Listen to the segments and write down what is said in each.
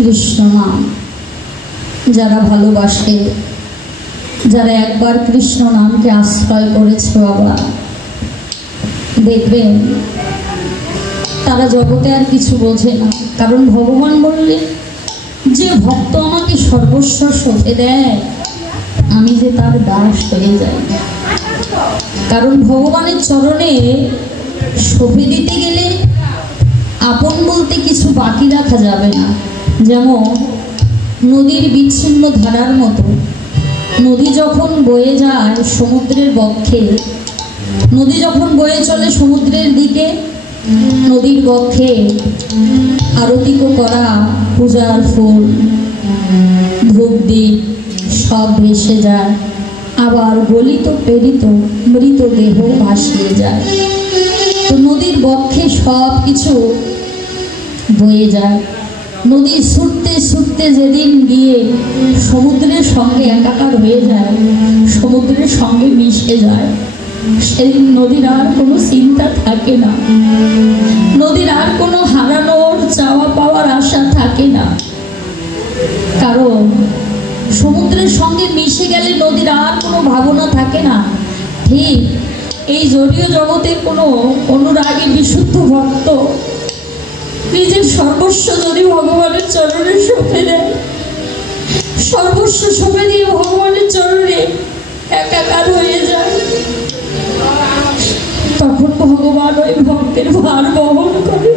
कृष्ण नाम যারা ভালোবাসে, যারা একবার কৃষ্ণ নামকে আশ্রয় করেছে বাবা, দেখবেন তারা জগতে আর কিছু বোঝে না। কারণ ভগবান বললেন যে ভক্ত আমাকে সর্বস্ব সঁপে দেয়, আমি যে তার দাস হয়ে যাই। কারণ ভগবানের চরণে সঁপে দিতে গেলে আপন বলতে কিছু বাকি রাখা যাবে না। যেমন নদীর বিচ্ছিন্ন ধারার মতো। নদী যখন বয়ে যায় সমুদ্রের বক্ষে, নদী যখন বয়ে চলে সমুদ্রের দিকে, নদীর বক্ষে আরতি করা পূজার ফুল ধূপ দ্বীপ সব ভেসে যায়, আবার গলিত পেরিত মৃতদেহ ভাসিয়ে যায়। তো নদীর বক্ষে সব কিছু বয়ে যায়। নদী ছুটতে ছুটতে যেদিন গিয়ে সমুদ্রের সঙ্গে একাকার হয়ে যায়, সমুদ্রের সঙ্গে মিশে যায়, সেদিন নদীর আর কোনো চিন্তা থাকে না, নদীর আর কোনো হারানোর চাওয়া পাওয়ার আশা থাকে না। কারণ সমুদ্রের সঙ্গে মিশে গেলে নদীর আর কোনো ভাবনা থাকে না। ঠিক এই জড়ীয় জগতের কোনো অনুরাগী বিশুদ্ধ ভক্ত নিজের সর্বস্ব যদি ভগবানের চরণে সঁপে দেয়, সর্বস্ব সঁপে দিয়ে ভগবানের চরণে একাকার হয়ে যায়, তখন ভগবান ওই ভক্তের ভার বহন করে।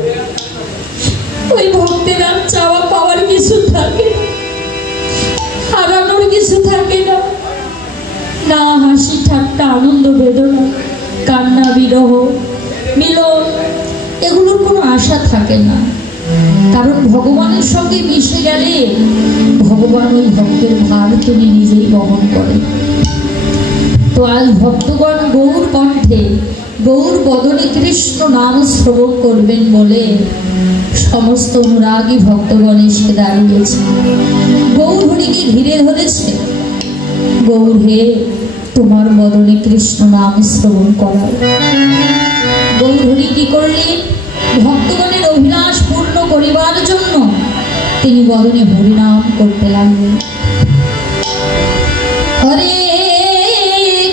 ওই ভক্তের আর চাওয়া পাওয়ার কিছু থাকে, হারানোর কিছু থাকে না, না হাসি ঠাট্টা আনন্দ বেদনা কান্না বিরহ মিলন এগুলোর কোনো আশা থাকে না। কারণ ভগবানের সঙ্গে মিশে গেলে ভগবান ওই ভক্তের ভার তিনি নিজেই বহন করেন। তো আজ ভক্তগণ গৌর কণ্ঠে গৌর বদনে কৃষ্ণ নাম শ্রবণ করবেন বলে সমস্ত অনুরাগী ভক্তগণ এসে দাঁড়িয়েছে, গৌর হরিকে ঘিরে ধরেছে। গৌর হে, তোমার বদনে কৃষ্ণ নাম শ্রবণ করা। গৌর হরি কি করলেন? ভক্তগণের অভিলাষ পূর্ণ করিবার জন্য তিনি বদনে হরিনাম করতে লাগলেন। হরে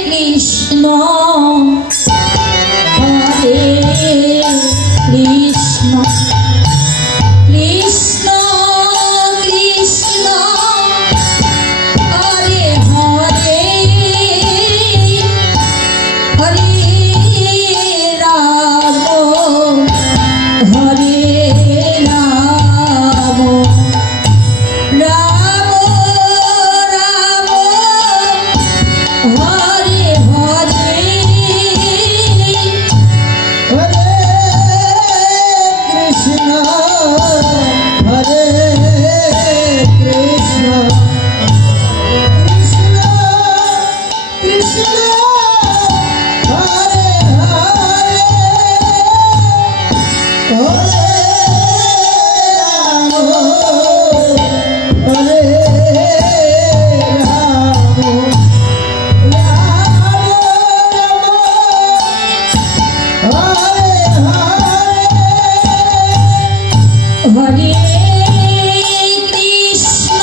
কৃষ্ণ হরে কৃষ্ণ কৃষ্ণ কৃষ্ণ হরে হরে হরে রাম হরে রাম রাম রাম হরে হরে হরে কৃষ্ণ হরে কৃষ্ণ কৃষ্ণ কৃষ্ণ হরে হরে হরে রাম হরে রাম হরে কৃষ্ণ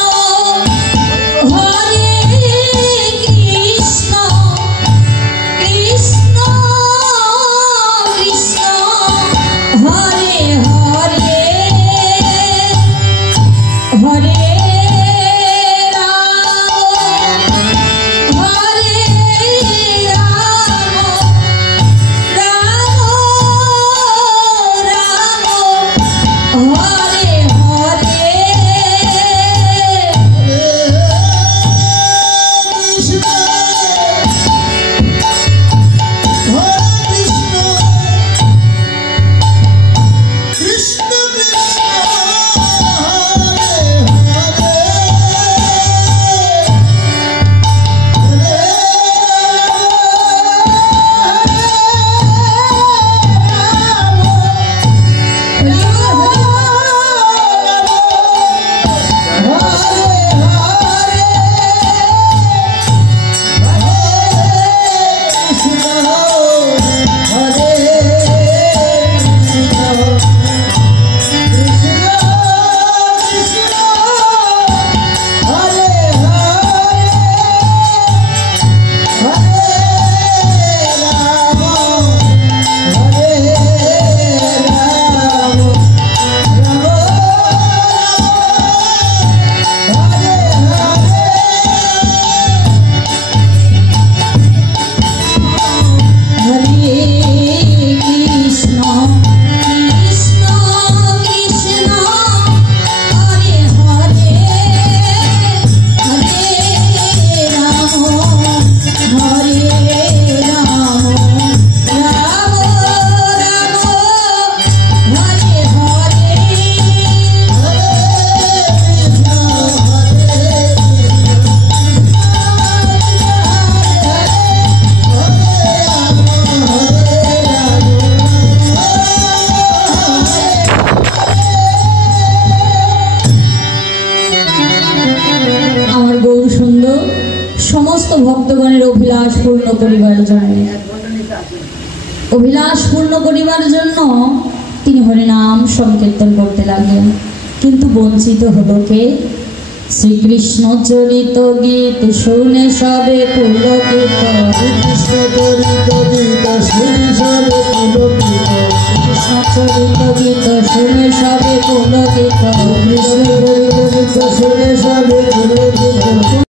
হরে কৃষ্ণ কৃষ্ণ কৃষ্ণ হরে হরে হরে রাম হরে রাম রাম রাম হরে হরে কৃষ্ণ হরে কৃষ্ণ কৃষ্ণ কৃষ্ণ হরে হরে ভক্তগণের অভিলাষ পূর্ণ করিবার জন্য তিনি হরিনাম সংকীর্তন করতে লাগলেন। কিন্তু বঞ্চিত হলো কে? শ্রীকৃষ্ণ চরিত গীত শুনে সবে পুলকিত, কৃষ্ণ চরিত গীত শুনি সবে পুলকিত, কৃষ্ণ চরিত গীত শুনে সবে পুলকিত, কৃষ্ণ চরিত গীত